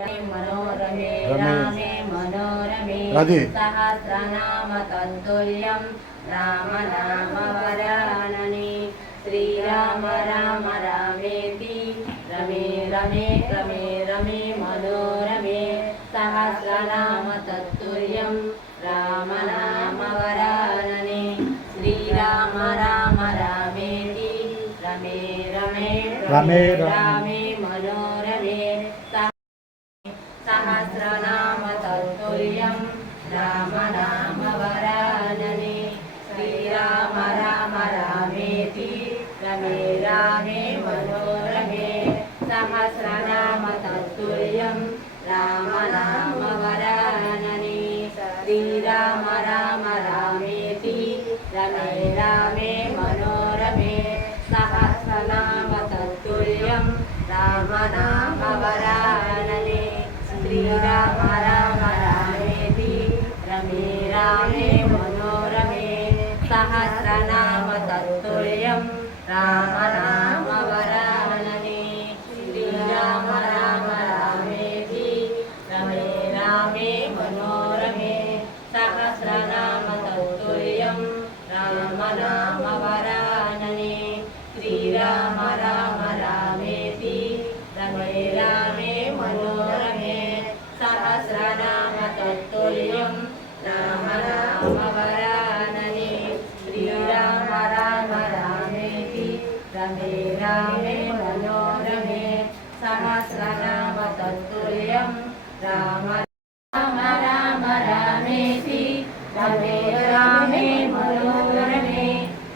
मनोरमे रामे मनोरमे सहस्रनाम तत्तुल्यं राम नाम वरानने श्रीराम राम रामेति रमे रमे रमे रमे मनोरमे सहस्रनाम तत्तुल्यं राम नाम वरानने श्रीराम राम रामेति रमे रमे रमे रामे मनोरमे सहस्रनाम तत्तुल्यं राम नाम वरानने श्रीराम राम रामेति रमे रामे मनोरमे सहस्रनाम तत्तुल्यं राम नाम वरानने श्रीराम राम रामेति रमे रामे मनोरमे सहस्रनाम तत्तुल्यं राम नाम वरानने श्रीराम राम रामेति रमे रामे मनोरमे सहस्रनाम तत्तुल्यं राम नाम वरानने श्रीराम राम रामेति रमे रामे मनोरमे सहस्रनाम तत्तुल्यं राम नाम वरानने श्रीराम राम रामेति रमे रामे मनोरमे सहस्रनाम तत्तुल्यं राम नाम वरानने श्रीराम राम रामेति रमे रामे मनोरमे सहस्रनाम तत्तुल्यं राम राम राम रामेति रमे रामे मनोरमे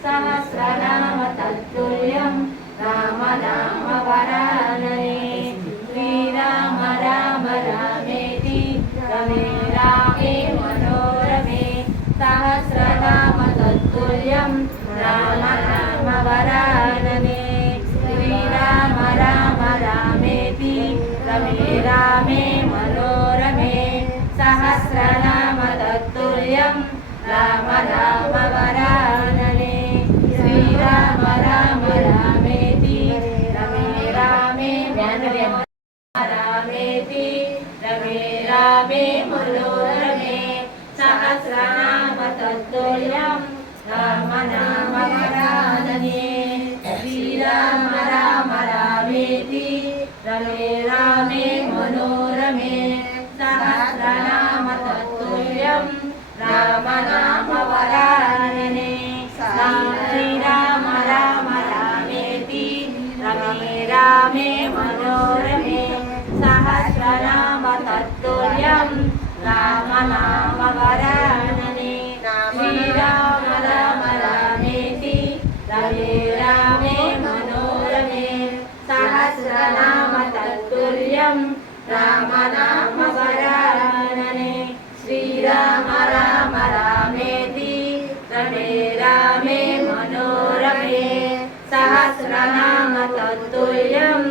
सहस्रनाम तत्तुल्यं राम नाम वरानने श्रीराम राम रामेति रमे रामे मनोरमे सहस्रनाम तत्तुल्यं राम नाम वरानने श्रीराम राम रामेति रमे रामे मनोरमे सहस्रनाम तत्तुल्यं राम नाम वरानने श्रीराम राम रामेति रमे रामे रामेति रमे रामे मनोरमे सहस्रनाम तत्तुल्यं राम नाम वरानने श्रीराम राम रामेति रमे रामे मनोरमे सहस्रनाम तत्तुल्यं राम नाम वरानने श्रीराम राम रामेति रमे रामे मनोरमे सहस्रनाम तत्तुल्यं राम नाम वरानने श्रीराम राम रामेति रमे रामे मनोरमे सहस्रनाम तत्तुल्यं राम नाम वरानने श्रीराम राम रामेति रमे रामे मनोरमे सहस्रनाम तत्तुल्यं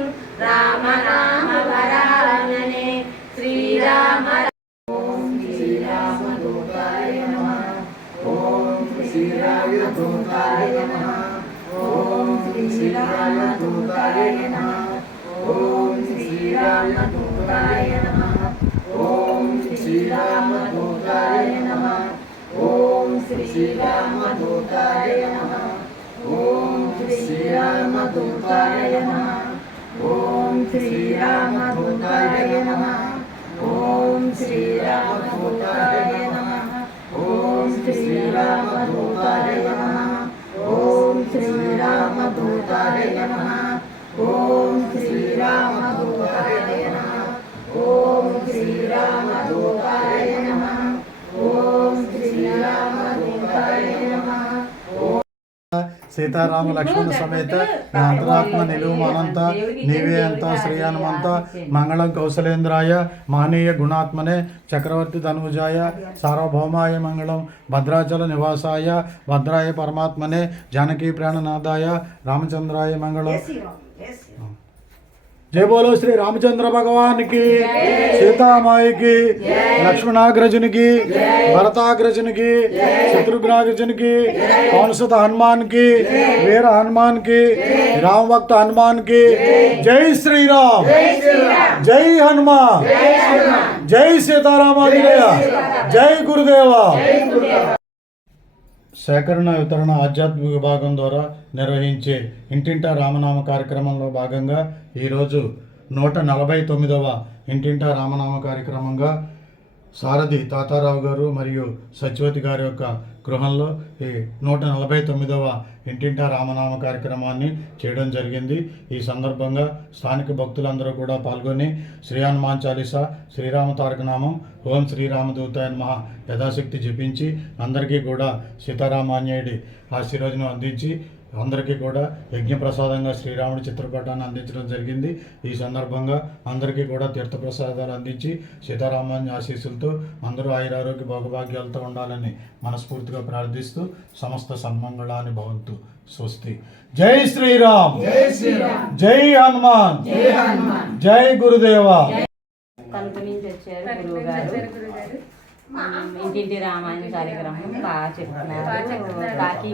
राम नाम वरानने श्रीराम ओम श्रीरामदूताय नमः। ओम श्रीरामदूताय नमः। ओम श्रीरामदूताय नमः। ओम श्रीरामदूताय नमः। ओम श्रीरामदूताय नमः। ओम श्रीरामदूताय नमः। ओम श्रीरामदूताय नमः। ओम श्रीरामदूताय नमः। ओम श्रीरामदूताय नमः। ओम श्रीरामदूताय नमः। ओम श्रीरामदूताय नमः। ओम श्रीरामदूताय नमः। ओम श्रीरामदूताय नमः। ओम श्रीरामदूताय नमः। సీతారామ లక్ష్మణ సమేత నా అంతరాత్మ నిలువు అనంత నీవే అంత శ్రీ హనుమంత మంగళం కౌశలేంద్రాయ మహనీయ గుణాత్మనే చక్రవర్తి ధనుజాయ సార్వభౌమాయ మంగళం భద్రాచల నివాసాయ భద్రాయ పరమాత్మనే జానకీ ప్రాణనాథాయ రామచంద్రాయ మంగళం जय बोलो श्री रामचंद्र भगवान की, सीतामाई की, लक्ष्मणाग्रजन की, भरताग्रजन की, शत्रुघ्नाग्रजन की, कौनसत हनुमान की, वीर हनुमान की, राम भक्त हनुमान की। जय श्री राम, जय हनुमान, जय सीतारामांजनेय, जय गुरुदेवा। సేకరణ వితరణ ఆధ్యాత్మిక విభాగం ద్వారా నిర్వహించే ఇంటింటా రామనామ కార్యక్రమంలో భాగంగా ఈరోజు 149వ ఇంటింటా రామనామ కార్యక్రమంగా సారథి తాతారావు గారు మరియు సత్యవతి గారి యొక్క గృహంలో ఈ 149వ ఇంటింటా రామనామ కార్యక్రమాన్ని చేయడం జరిగింది. ఈ సందర్భంగా స్థానిక భక్తులందరూ కూడా పాల్గొని శ్రీ హనుమాన్ చాలీసా, శ్రీరామ తారక నామం, ఓం శ్రీరామదూతాయ నమః యథాశక్తి జపించి అందరికీ కూడా సీతారామాన్యుడి ఆశీర్వచనం అందించి అందరికీ కూడా యజ్ఞప్రసాదంగా శ్రీరాముడి చిత్రపటాన్ని అందించడం జరిగింది. ఈ సందర్భంగా అందరికీ కూడా తీర్థప్రసాదాలు అందించి సీతారామాన్య ఆశీస్సులతో అందరూ ఆయురారోగ్య భోగభాగ్యాలతో ఉండాలని మనస్ఫూర్తిగా ప్రార్థిస్తూ సమస్త సన్మంగళాన్ని భవంతు. స్వస్తి. జై శ్రీరామ్, జై హనుమాన్, జై గురుదేవా. తణుకు నుంచి వచ్చారు గురువు గారు. ఇంటింటి రామాయణ కార్యక్రమం బాగా చెప్తున్నారు. కాకి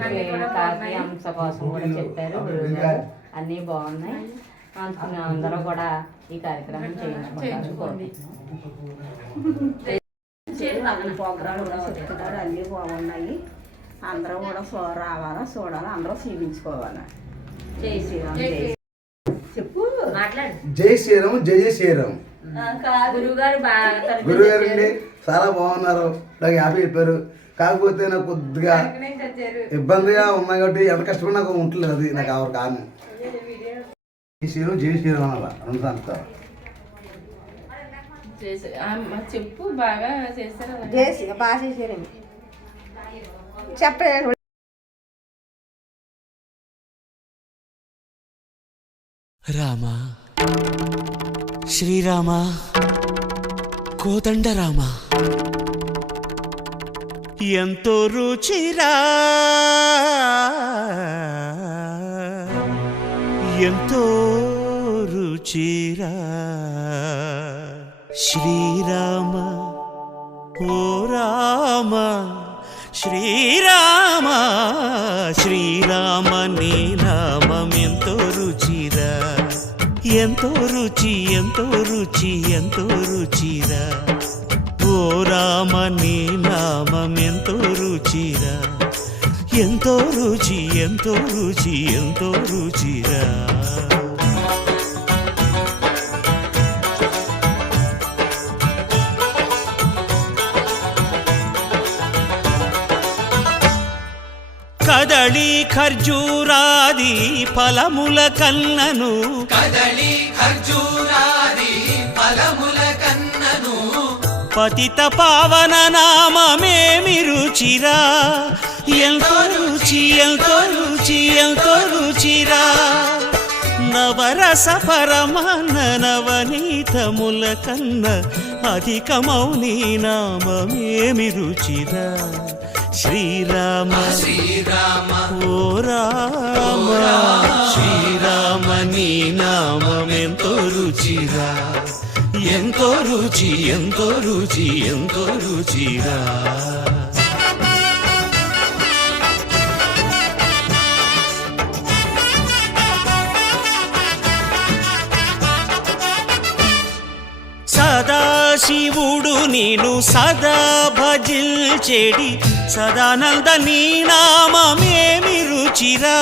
అంశ కోసం కూడా చెప్పారు గురువు గారు. అన్నీ బాగున్నాయి. అందరూ కూడా ఈ కార్యక్రమం చేయించుకుంటారు. ప్రోగ్రాలు కూడా చెప్తున్నారు, అన్నీ బాగున్నాయి. అందరూ కూడా రావాలా, చూడాలా, అందరూ చూపించుకోవాలా. జై శ్రీరామ్. చెప్పు, మాట్లాడు. జై శ్రీరామ్, జై జై శ్రీరామ్. గురువు గారు గురుగారు అండి చాలా బాగున్నారు, నాకు హ్యాపీ చెప్పారు. కాకపోతే నాకు కొద్దిగా ఇబ్బందిగా ఉన్నాయి కాబట్టి ఎంత కష్టపడి నాకు ఉంటలేదు. అది నాకు ఎవరు కాను. జై శ్రీరామ్, జై శ్రీరామ్ అనాలా రెండు అంతా. చెప్పు, బాగా చేశారు. బాగా చేశారండి. చెప్పలేదు. రామ, శ్రీరామ, కోదండ రామ, ఎంతో రుచిరా, ఎంతో రుచిరా. శ్రీరామ, ఓ రామ, శ్రీరామ, శ్రీరామ నీ నామం ఎంతో రుచిరా, ఎంతో రుచి, ఎంతో రుచి, ఎంతో రుచిరా. ఓ రామ నీ నామం ఎంతో రుచిరా, ఎంతో రుచి, ఎంతో రుచి, ఎంతో రుచిరా. కదళి ఖర్జూరాది ఫలముల కన్నను, కదళి ఖర్జూరాది ఫలముల కన్నను, పతిత పావన నామమేమి రుచిరా, ఎంతో రుచి, ఎంతో రుచి, ఎంతో రుచిరా. నవరస పరమాన్న నవనీతముల కన్న అధికమౌని నామమేమి రుచిరా. శ్రీరామ, శ్రీరామ, ఓ రామ, శ్రీరామ నీ నామం ఎంతో రుచిరా, ఎంతో రుచి, ఎంతో రుచి, ఎంతో రుచిరా. సదాశివుడు నేను సదా భజిల్చెడి సదానంద నీ నామమేమి రుచిరా,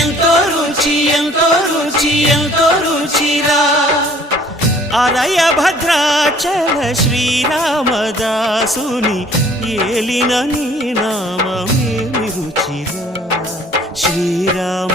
ఎంతో రుచి, ఎంతో రుచి, ఎంతో రుచిరా. అరయ భద్రాచల శ్రీరామదాసుని ఏలిన నీ నామమేమి రుచిరా. శ్రీరామ,